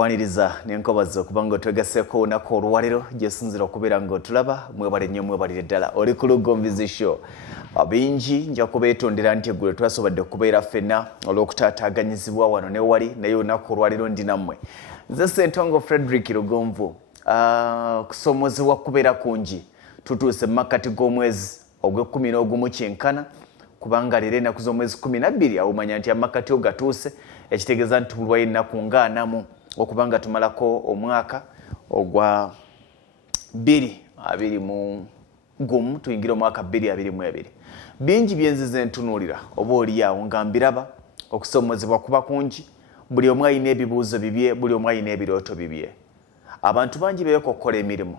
Nkwaniriza nenkobaza kubanga twegaseko nako olwaliro gyesinzira okubeera nga otulaba mwebale nnyo mwebalire ddala oli ku Lugonvu show abingi nja kubeetondera nti eggulu twasobodde okubeera ffenna olw'okutaataaganyizibwa wano ne wali naye olunaku olwaliro ndi nammwe nze Ssentongo Frederick Lugonvu kusomozebwa kubeera kungi tutuuse mu makkati g'omwezi ogw'e11 kyenkana kubanga leero ennaku z'omwezi 12 awumanya nti amakkati ogatuuse ekitegeeza nti tulwayo ennaku nga 4 okubanga tumalako omwaka ogwa 2021 tuyingira omwaka 2022 bingi byenzize ntunuulira oba oliawo nga mbiraba okusomozebwa kuba kungi buli omu alina ebibuuzo bibye buli omu alina ebirooto bibye abantu bangi beekokola emirimu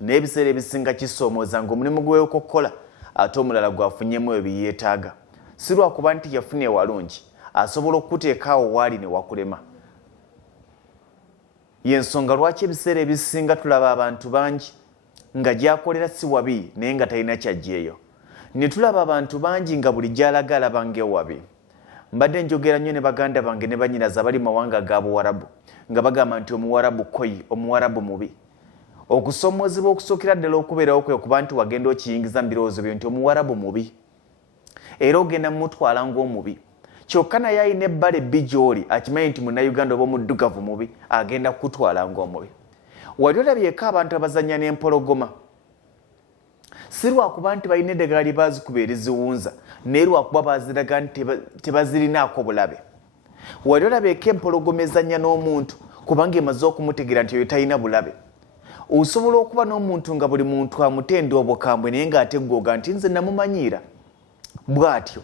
n'ebiseera ebisinga kisomooza ng'omulimu gwewekokola ate omulala gwafunyemu ebyo byeyeetaaga si lwakuba nti yafuna ewalungi asobola okuteekaawo waali ne wakulema y'ensonga lwaki ebiseera ebisinga tulaba abantu bangi nga gy'akolera si wabi naye nga talina kyajjeeyo ne tulaba abantu bangi nga buli gy'alaga alaba ng'ewabi mbadde njogera nnyo ne baganda bange ne bannyinaze abali mawanga ga Buwarabu nga bagamba nti omuwarabu koyi omuwarabu mubi okusomozebwa okusookera ddala okubeerawo kwe kuba nti wagenda okiyingiza mu birowoozo byo nti omuwarabu mubi era ogenda mumutwala ng'omubi kyokka naye alina ebbala ebbi gy'oli akimanyi nti munnayuganda oba omuddugavu mubi agenda kukutwala ng'omubi wali olabyeko abantu abazannya n'empologoma si lwakuba nti balina eddagala lye baazikuba eriziwunza naye lwakuba baziraga nti tebazirinaako bulabe wali olabyeko empologoma ezannya n'omuntu kubanga emaze okumutegeera nti oyo talina bulabe osobola okuba n'omuntu nga buli muntu amutenda obukambwe naye ng'ategooga nti nze namumanyiira bw'atyo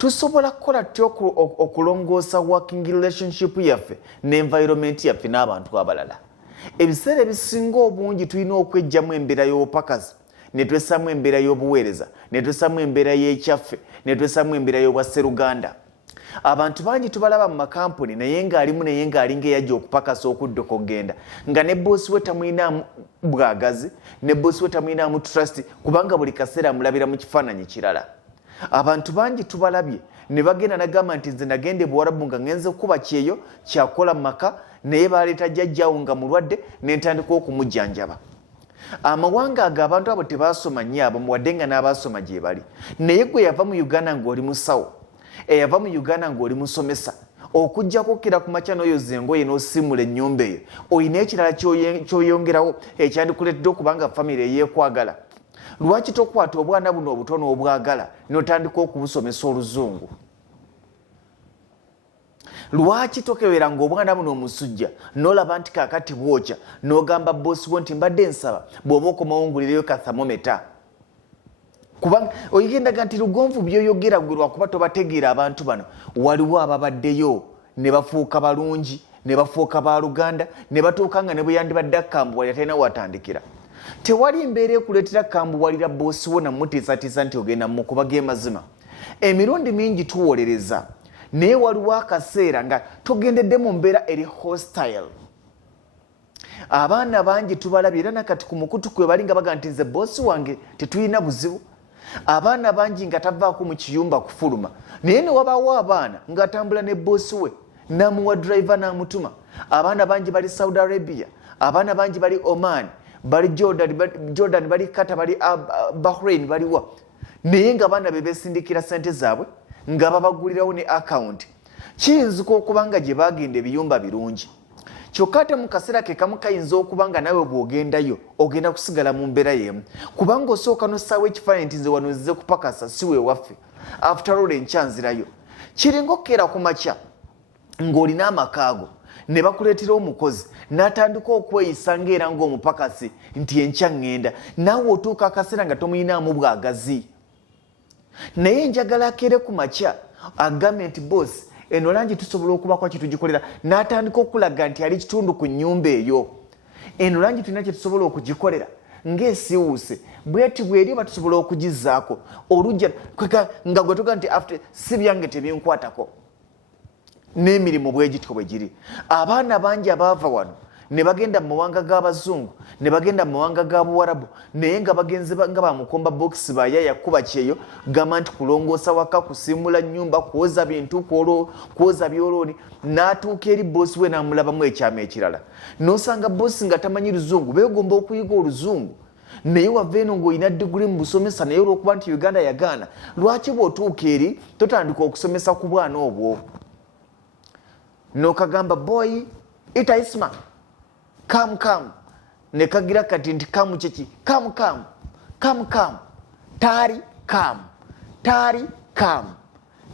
tusobola kukola tutya okulongoosa working relationship yaffe n'environment yaffe n'abantu abalala ebiseera ebisinga obungi tulina okwejjamu embeera y'obupakazi ne twessaamu embeera y'obuweereza ne twessaamu embeera y'ekyaffe ne twessaamu embeera y'obwasseruganda abantu bangi tubalaba mu makampuni naye ng'alimu naye ng'alinga eyajja okupakasa okudduka okgenda nga ne boosi we tamuyinaamu bwagazi ne boosi we tamuyinaamu trust kubanga buli kaseera amulabira mu kifaananyi kirala abantu bangi tubalabye ne bagenda nagamba nti nze nagenda Buwarabu nga ngenze kuba kyeyo kyakola mu maka naye baleeta jjajjaawo nga mulwadde ne ntandika okumujjanjaba amawanga ago abantu abo tebaasoma nnyo abo wadde nga n'abaasoma gye bali naye gwe yava mu Uganda ng'oli musawo eyava mu Uganda ng'oli musomesa okujjako okkira ku makya n'oyoza engoye n'osimula ennyumba eyo olina ekirala ky'oyongerawo ekyandikuleetedde okubanga famire eyeekwagala lwaki tokwata obwana buno obutono obwagala n'otandika okubusomesa oluzungu lwaki tokebera ng'obwana buno omusujja n'olaba nti kaakati bwokya n'ogamba boosi wo nti mbadde nsaba bw'oba okomawungulireyo ka thermometer kubanga oyigendaga nti Lugonvu byoyogera gwe lwakuba tobategeera abantu bano waliwo ababaddeyo ne bafuuka balungi ne bafuuka ba Luganda ne batuuka nga ne bwe yandibadde akambuwalira talina watandikira tewali mbeera ekuleetera kambuwalira boosi wo namutiisatiisa nti ogenda mukubaga emazima emirundi mingi tuwolereza naye waliwo akaseera nga togendedde mu mbeera eri hostile abaana bangi tubalabye era nakati ku mukutu kwe bali nga baga nti nze boosi wange tetulina buzibu abaana bangi nga tavaako mu kiyumba kufuluma naye ne wabaawo abaana ng'atambula ne boosi we namuwa driver n'amutuma abaana bangi bali Saudi Arabia abaana bangi bali Oman bali Jordan bali Qatar bali Bahrain baliwa naye nga abaana be beesindikira ssente zaabwe nga babagulirawo ne account kiyinzika okuba nga gye bagenda ebiyumba birungi kyokka ate mu kaseera ke kamu kayinza okuba nga nawe bw'ogendayo ogenda kusigala mu mbeera y'emu kubanga osooka n'ossaawo ekifaananyi nti nze wano nzize kupakasa si weewaffe after all enkyanzirayo kiringa okkeera ku makya ng'olina amakaago ne bakuleetera omukozi n'atandika okweyisa ng'era ng'omupakasi nti enkya ŋŋenda naawe otuuka akaseera nga tomuyinaamu bwagazi naye njagala akeere ku makya agambe nti boosi eno langi tusobola okubako kitugikolera n'atandika okulaga nti ali kitundu ku nnyumba eyo eno langi tulina kye tusobola okugikolera ng'esiwuuse bweti bweri oba tusobola okugizaako olujja nga gwe tuga nti after si byange tebinkwatako n'emirimu bwe gityo bwe giri abaana bangi abaava wano ne bagenda mu mawanga g'abazungu ne bagenda mu mawanga ga Buwarabu naye nga bagenze nga bamukomba box bayaya kuba kyeyo gamba nti kulongoosa waka kusimula nnyumba kwoza bintu kwoza byoloni n'atuuka eri boosi we n'amulabamu ekyama ekirala n'osanga boosi nga tamanyi luzungu beegomba okuyiga oluzungu naye wava eno ng'olina diguli mu busomesa naye olw'okuba nti Uganda yagaana lwaki bw'otuuka eri totandika okusomesa ku bwana obwo n'okagamba boy ita Isma come ne kagira kati nti kamu kyeki come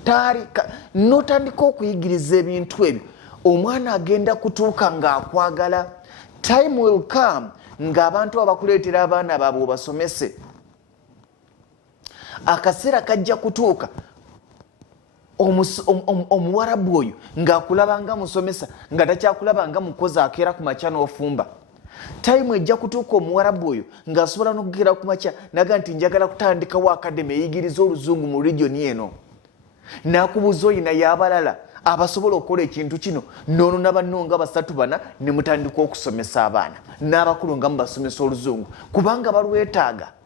tari notandika okuyigiriza ebintu ebyo omwana agenda kutuuka ng'akwagala time will come ng'abantu abakuleetera abaana baabwe obasomese akaseera kajja kutuuka omuwarabu oyo ng'akulaba nga musomesa nga takyakulaba nga mukozi akeera ku makya n'ofumba time ejja kutuuka omuwarabu oyo ng'asobola n'okugera ku makya naga nti njagala kutandikawo akademi eyigiriza oluzungu mu regioni eno n'akubuuza oyina y'abalala abasobola okukola ekintu kino noono nabanno nga 3-4 ne mutandika okusomesa abaana n'abakulu nga mubasomesa oluzungu kubanga balwetaaga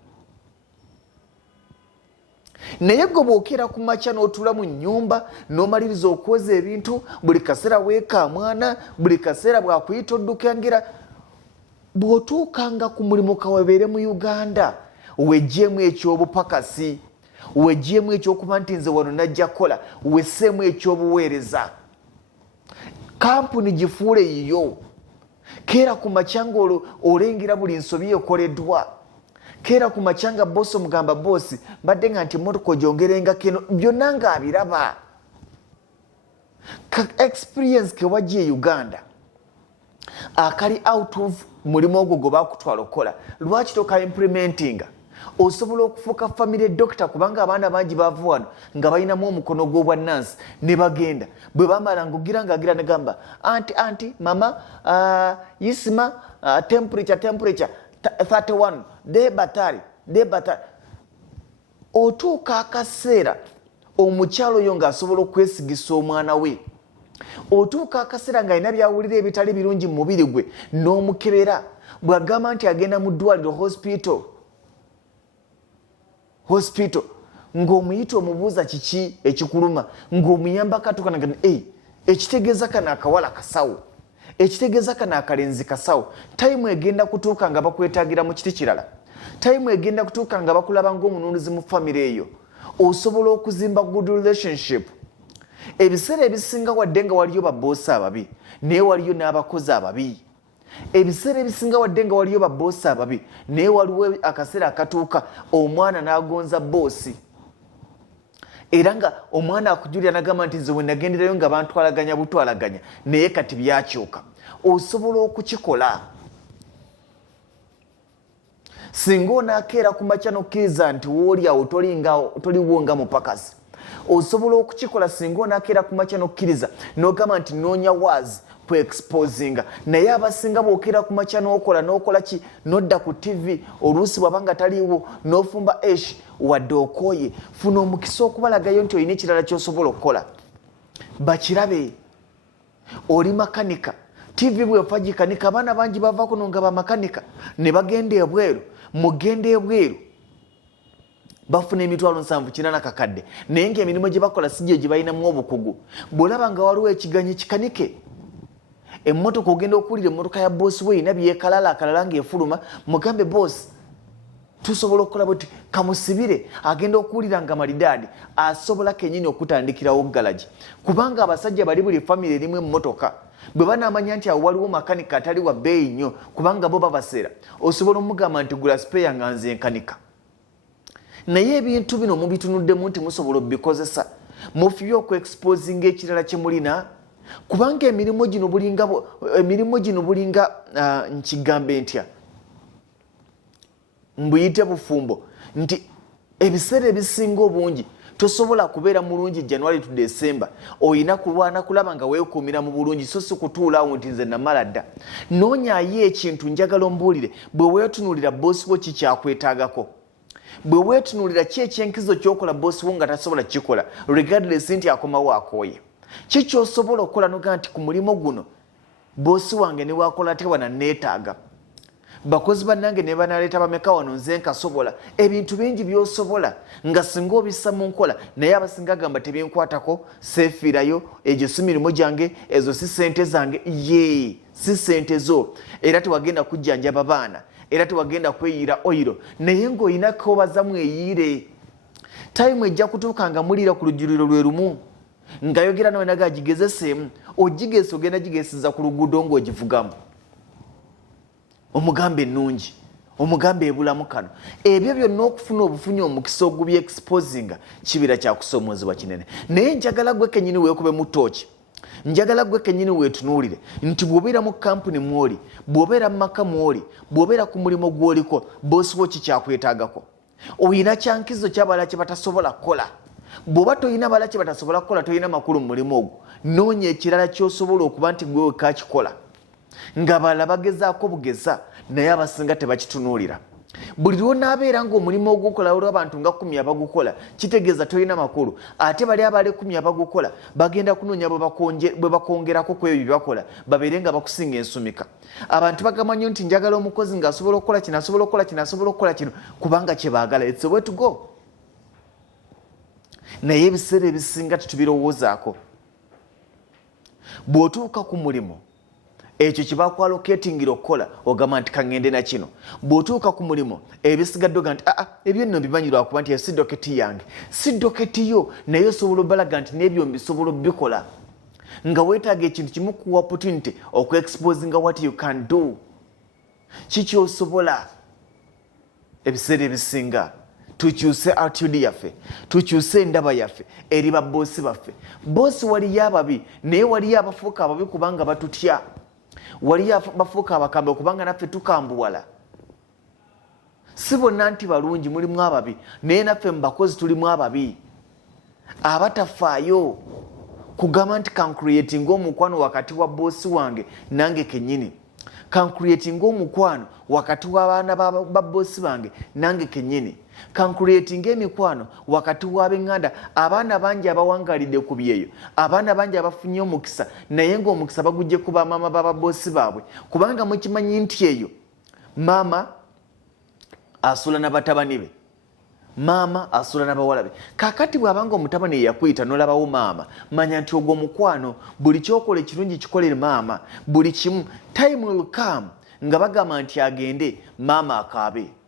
naye gwe bw'okeera ku makya n'otuula mu nnyumba n'omaliriza okwoza ebintu buli kaseera weeka mwana buli kaseera bw'akuyita odduka ngera bw'otuukanga ku mulimu kawebeere mu Uganda wejjeemu eky'obupakasi wejjeemu ekyokuba nti nze wano najja kukola wesseemu ekyobuweereza kampuni gifuule yiyo keera ku makya ng'olengera buli nsobi ekoleddwa keera ku makya nga boosi omugamba boosi mbadde nga nti emmotoka ogyongerenga keno byonna ng'abiraba experience kewajja e Uganda akali out of mulimu ogwo gwe baakutwala okukola lwaki toka implementinga osobola okufuuka family doctor kubanga abaana bangi bava wano nga balinamu omukono gw'obwannansi ne bagenda bwe bamala ngogira ngaagira negamba anti mama Isma temperature 31 de batari otuuka akaseera omukyalo oyo ng'asobola okwesigisa omwana we otuuka akaseera ng'alina byawulira ebitali birungi mu mubiri gwe n'omukebera bw'agamba nti agenda mu ddwaliro hospital ng'omuyita omubuuza kiki ekikuluma ng'omuyamba katukanaga ekitegeeza kano akawala kasawo ekitegeeza kano akalenzi kasawo time egenda kutuuka nga bakwetaagira mu kiti kirala time egenda kutuuka nga bakulaba ng'omununuzi mu famire eyo osobola okuzimba good relationship ebiseera ebisinga wadde nga waliyo baboosi ababi naye waliyo n'abakozi ababi ebiseera ebisinga wadde nga waliyo baboosi ababi naye waliwo akaseera akatuuka omwana n'agonza boosi era nga omwana akujulira nagamba nti nze we nagenderayo nga bantwalaganya butwalaganya naye kati byakyuka osobola okukikola singa onaakeera ku makya nokkiriza nti woolyawo toliwo nga mupakasi osobola okukikola singa onaakeera ku makya nokkiriza n'ogamba nti noonya waazi ku exposinga naye abasinga bw'okeera ku makya n'okola ki n'odda ku TV oluusi bw'abanga taliiwo n'ofumba wadde okooye funa omukisa okubalagayo nti olina ekirala ky'osobola okukola bakirabe oli makanika TV bwefa gikanika abaana bangi bava kuno nga bamakanika ne bagenda ebweru mugenda ebweru bafuna emitwalo 7 kakadde naye ng'emirimu gye bakola si gye balinamu obukugu bw'olaba nga waliwo ekiganyi kikanike emmotoka ogenda okuwulira emmotoka ya boosi we erina byekalala akalala ng'efuluma mugambe boosi tusobola okukola buti kamusibire agenda okuwulira nga malidaadi asobola kennyini okutandikirawo galagi kubanga abasajja bali buli famire erimu emmotoka bwe banaamanya nti awo waliwo makanika atali wa bbeeyi nnyo kubanga bo babaseera osobola omugamba nti gula sipeya nga nze nkanika naye ebintu bino mubitunuddemu nti musobola obikozesa mufibye okuexposinga ekirala kye mulina kubanga emirimu gino bulinga nkigambe ntya mbuyite bufumbo nti ebiseera ebisinga obungi tosobola kubeera mulungi January to December oyina kulwana kulaba nga weekuumira mu bulungi so si kutuulaawo nti nze namala dda noonyayo ekintu njagala ombuulire bwe weetunuulira boosi wo kikyakwetaagako bwe weetunuulira ki ekyenkizo ky'okola boosi wo nga tasobola kikola regardless nti akomawo akooye ki ky'osobola okukola noga nti ku mulimu guno bosi wange ne wakola te wana neetaaga bakozi bannange ne banaleeta bameka wano nze nkasobola ebintu bingi by'osobola nga singa obissa mu nkola naye abasinga gamba tebinkwatako seefiirayo egyo si mirimu gyange ezo si ssente zange ye si ssente zo era tewagenda kujjanjaba baana era tewagenda kweyira oyiro naye ng'olina kobaza mweyiire tayimu ejja kutuuka nga muliira ku lujjuliro lwe lumu ngayogera nawe naga agigezeseemu ogigesa ogenda gigesiza ku luguudo ng'ogivugamu omugambe ennungi omugambe ebulamu kano ebyo byonna okufuna obufunyi omukisa ogubye exposinga kibira kyakusoomozebwa kinene naye njagala gwe kennyini weekube mu tooki njagala gwe kennyini weetunuulire nti bw'obeera mu kampuni mwoli bw'obeera mu maka mwoli bw'obeera ku mulimu gw'oliko boosi wo kikyakwetaagako oyina kyankizo ky'abalala kye batasobola kukola bw'oba toyina balala kye batasobola kukola toyina makulu mu mulimu ogwo noonya ekirala ky'osobola okuba nti gwe wekakikola nga balala bagezaako bugeza naye abasinga tebakitunuulira buli lwonaabeera ng'omulimu ogukola olw'abantu nga 10 abagukola kitegeeza toyina makulu ate bali abali 10 abagukola bagenda kunoonya bwe bakongerako ku ebyo bye bakola babeere nga bakusinga ensumika abantu bagamba nnyo nti njagala omukozi ng'asobola okukola kino asobola okukola kino asobola okukola kino kubanga kye baagala it's the way to go naye ebiseera ebisinga tetubirowoozaako bw'otuuka ku mulimu ekyo kyebakwaloketingira okukola ogamba nti kaŋŋende na kino bw'otuuka ku mulimu ebisigadde oga nti ebyo nno mbimanyirwa kuba nti si doketi yange si doketi yo naye osobola obalaga nti n'ebyo mbisobola obikola nga weetaaga ekintu kimu ku opportunity okuexposinga what you can do kiki osobola ebiseera ebisinga tukyuse attitude yaffe tukyuse endaba yaffe eri babboosi baffe boosi waliyo ababi naye waliyo abafuuka ababi kubanga batutya waliyo bafuuka abakambe kubanga naffe tukambuwala si bonna nti balungi mulimu ababi naye naffe mu bakozi tulimu ababi abatafaayo kugamba nti kancreatinga omukwano wakati wa boosi wange nange kennyini kancreatinga omukwano wakati w'abaana ba boosi bange nange kennyini kancreatinga emikwano wakati w'ab'eŋŋanda abaana bangi abawangalidde ku byeyo abaana bangi abafunye omukisa naye ng'omukisa bagujje ku bamaama b'ababoosi baabwe kubanga mukimanyi nti eyo maama asula n'abatabani be maama asula n'abawala be kakati bw'abanga omutabani eyakuyita n'olabawo maama manya nti ogwo mukwano buli kyokola ekirungi kikolere maama buli kimu time will come nga bagamba nti agende maama akaabe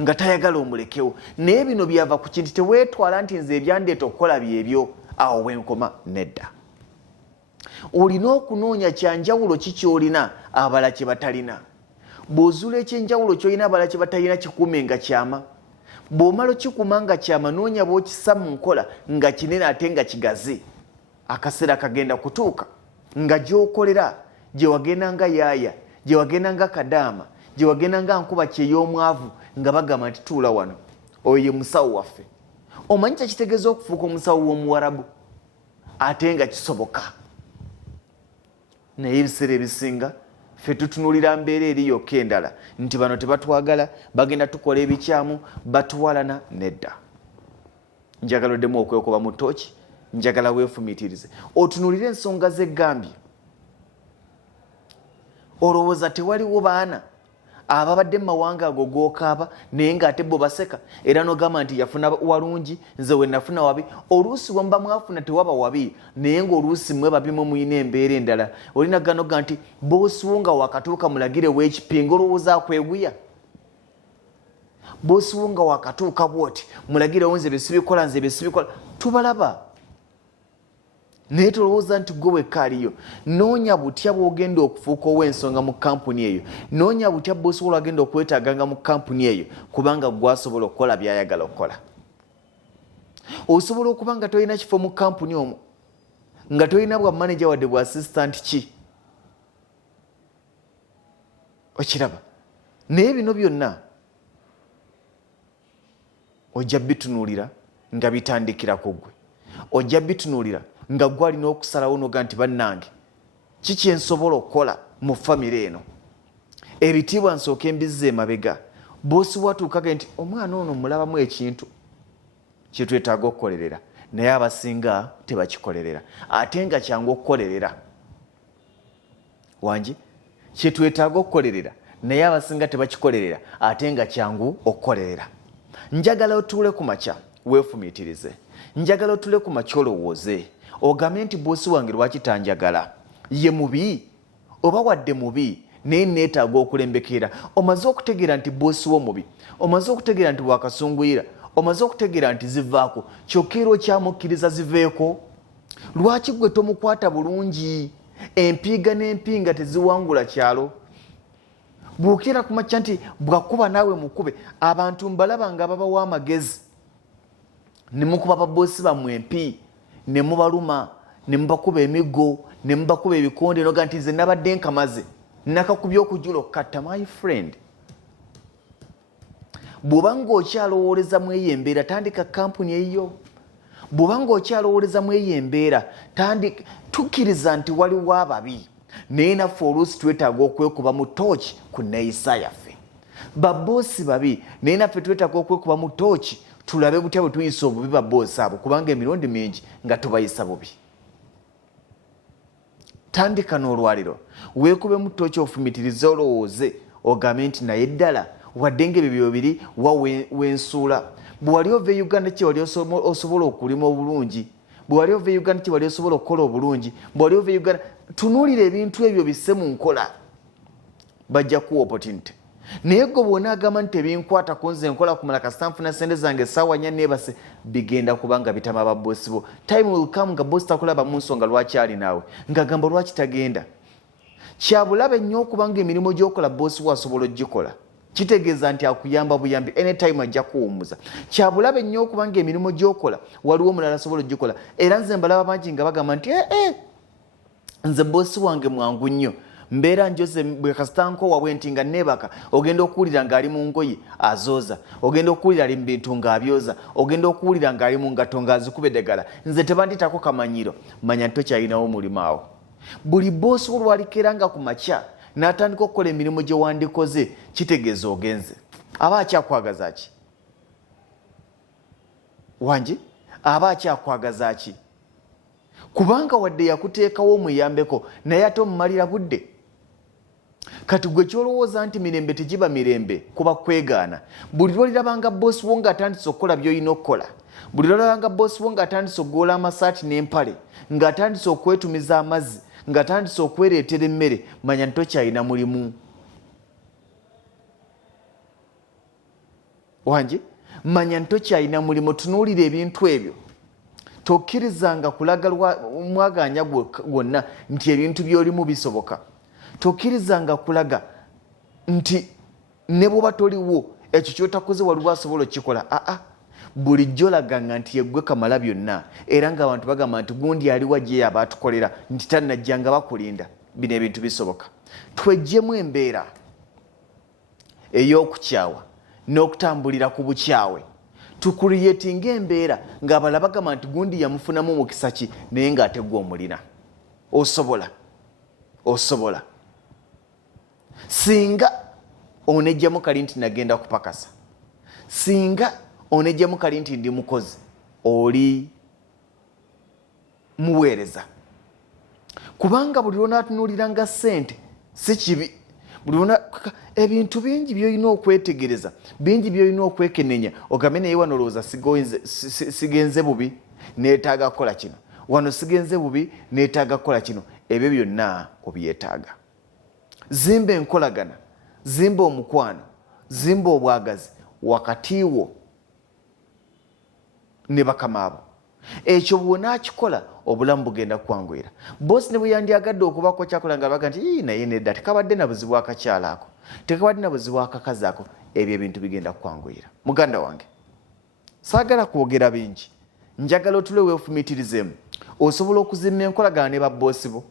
nga tayagala omulekewo naye bino byava ku kintu teweetwala nti nze ebyandeeta okukola byebyo awo wenkoma nedda olina okunoonya kyanjawulo ki kyolina abala kye batalina bw'ozuula ekyenjawulo kyolina abala kye batalina kikuume nga kyama bw'omala okikuuma nga kyama noonya bw'okissa mu nkola nga kinene ate nga kigazi akaseera kagenda kutuuka nga gy'okolera gye wagenda nga yaaya gye wagenda nga kadaama gye wagenda nga nkuba kyey'omwavu nga bagamba nti tuula wano oyo ye musawo waffe omanyi kyekitegeeza okufuuka omusawo w'omuwarabu ate nga kisoboka naye ebiseera ebisinga ffe tutunuulira mbeera eri yokka endala nti bano tebatwagala bagenda tukola ebikyamu batuwalana nedda njagala oddemu okwekoba mu ttooki njagala weefumiitirize otunuulire ensonga z'eggambye olowooza tewaliwo baana ababadde mu mawanga ago g'okaaba naye ng'ate bo baseka era n'ogamba nti yafuna walungi nze we nafuna wabi oluusi bwe muba mwafuna tewaba wabi naye ng'oluusi mmwe babimu muyina embeera endala olina ganoga nti boosi wo nga wakatuuka mulagire w'ekipinga olowooza akweguya boosi wo nga wakatuuka bwoti mulagirewo nze besibikola nze besibikola tubalaba naye tolowooza nti gwe wekka aliyo noonya butya bw'ogenda okufuuka ow'ensonga mu kampuni eyo noonya butya boosi wo lwagenda okwetaaganga mu kampuni eyo kubanga gwasobola okukola by'ayagala okukola osobola okuba nga tolina kifo mu kampuni omwo nga tolina bwa manager wadde bwa assistant ki okiraba naye bino byonna ojja bitunuulira nga bitandikira ku ggwe ojja bitunuulira nga gwe alina okusalawo noga nti bannange kiki ensobola okukola mu famire eno ebitiibwa nsooka embizza emabega boosi watuukage nti omwana ono mulabamu ekintu kyetwetaaga okukolerera naye abasinga tebakikolerera ate nga kyangu okukolerera wangi kyetwetaaga okukolerera naye abasinga tebakikolerera ate nga kyangu okukolerera. Njagala otuule ku makya weefumiitirize, njagala otuule ku makya olowooze ogambe nti boosi wange lwaki tanjagala, ye mubi oba wadde mubi naye neetaaga okulembekera. Omaze okutegeera nti boosi wo mubi, omaze okutegeera nti wakasunguyira, omaze okutegeera nti zivaako, kyokka era okyamukkiriza ziveeko. Lwaki gwe tomukwata bulungi? Empiiga n'empinga teziwangula kyalo. Bw'okira ku makya nti bwakuba naawe mukube. Abantu mbalaba nga babawa amagezi ne mukuba baboosi bammwe empi ne mubaluma ne mubakuba emiggo ne mubakuba ebikonde noga nti nze nabadde nkamaze nakakubya okujula okukatta. My friend, bw'oba ng'okyalowooleza mu eyo embeera tandika kampuni eyiyo. Bw'oba ng'okyalowooleza mu eyo embeera tukkiriza nti waliwo ababi naye naffe oluusi twetaaga okwekuba mu tooki ku neeyisa yaffe. Baboosi babi naye naffe twetaaga okwekuba mu tooki tulabe butya bwe tuyisa obubi baboosi abo kubanga emirundi mingi nga tubayisa bubi. Tandika n'olwaliro weekube mu tooki ofumitirize olowooze ogambe nti naye ddala wadde ng'ebyo biri wa wensuula. Bwe wali ova e Uganda kye wali osobola okulima obulungi, bwe wali ova e Uganda kye wali osobola okukola obulungi, bwe wali ova e Uganda tunuulira ebintu ebyo bisse mu nkola bajja kuwa opportunity. Naye gwe bw'onaagamba nti ebinkwata ku nze nkola kumala kasita nfuna sente zange essaawa nnya neebase bigenda kubanga bitama baboosi bo. Time will come nga boosi takulaba mu nsonga lwaki ali naawe ng'agamba lwaki tagenda. Kyabulabe nnyo okubanga emirimu gy'okola boosi wo asobola ogikola. Kitegeeza nti akuyamba buyambi anytime ajja kuwummuza. Kyabulabe nnyo okubanga emirimu gy'okola waliwo omulala asobola ogikola. Era nze mbalaba bangi nga bagamba nti nze boosi wange mwangu nnyo. Mbeera njoze bwe kasita nkowa bwe nti nga neebaka ogenda okuwulira ng'ali mu ngoye azooza, ogenda okuwulira ali mu bintu ng'abyoza, ogenda okuwulira ng'ali mu ngato ng'azikuba eddagala. Nze tebanditako kamanyiro, manya nti tokyalinawo mulimu awo. Buli boosi olwalikeera nga ku makya n'atandika okukola emirimu gye wandikoze kitegeeza ogenze. Aba akyakwagaza ki? Wangi aba akyakwagaza ki? Kubanga wadde yakuteekawo omuyambeko naye ate omumalira budde. Kati gwe kyolowooza nti mirembe tegiba mirembe kuba kwegaana. Buli lwolirabanga boosi wo ng'atandise okukola by'olina okukola, buli lwolirabanga boosi wo ng'atandise okugoola amasaati n'empale, ng'atandise okwetumiza amazzi, ng'atandise okwereetera emmere, manya nti tokyalina mulimu. Wangi manya nti tokyalina mulimu. Tunuulira ebintu ebyo. Tokkirizanga kulaga mwaganya gwonna nti ebintu by'olimu bisoboka. Tokkirizanga kulaga nti ne bw'oba toliwo ekyo ky'otakoze waliwo asobola okukikola. Bulijjo laganga nti yeggwe kamala byonna era ng'abantu bagamba nti gundi ali wajje abaatukolera nti tannajja nga bakulinda. Bino ebintu bisoboka. Tweggyemu embeera ey'okukyawa n'okutambulira ku bukyawe. Tukuriyetinga embeera ng'abalala bagamba nti gundi yamufunamu mukisa ki naye ng'ate gwe omulina. Osobola. Singa onejjamu kali nti nagenda kupakasa, singa onejjamu kali nti ndi mukozi, oli muweereza. Kubanga buli lw'onaatunuulira nga ssente si kibi. Ebintu bingi by'olina okwetegereza, bingi by'olina okwekenneenya. Ogambe naye wano olowooza sigenze bubi neetaaga kukola kino, wano sigenze bubi neetaaga kukola kino. Ebyo byonna obyetaaga. Zimba enkolagana, zimba omukwano, zimba obwagazi wakati wo ne bakama abo. Ekyo bw'onaakikola obulamu bugenda kukwanguira. Boosi ne bwe yandyagadde okubako kyakola nga baga nti naye nedda tekabadde na buzibu akakyala ako, tekabadde na buzibu akakazi ako, ebyo ebintu bigenda kukwanguira. Muganda wange, saagala kwogera bingi, njagala otule weefumiitirizemu. Osobola okuzimba enkolagana ne baboosi bo.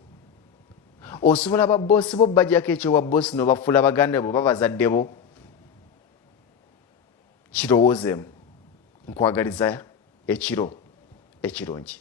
Osobola baboosi bo bajjako ekyo baboosi n'obafuula baganda bo babazadde bo. Kirowoozeemu. Nkwagaliza ekiro ekirungi.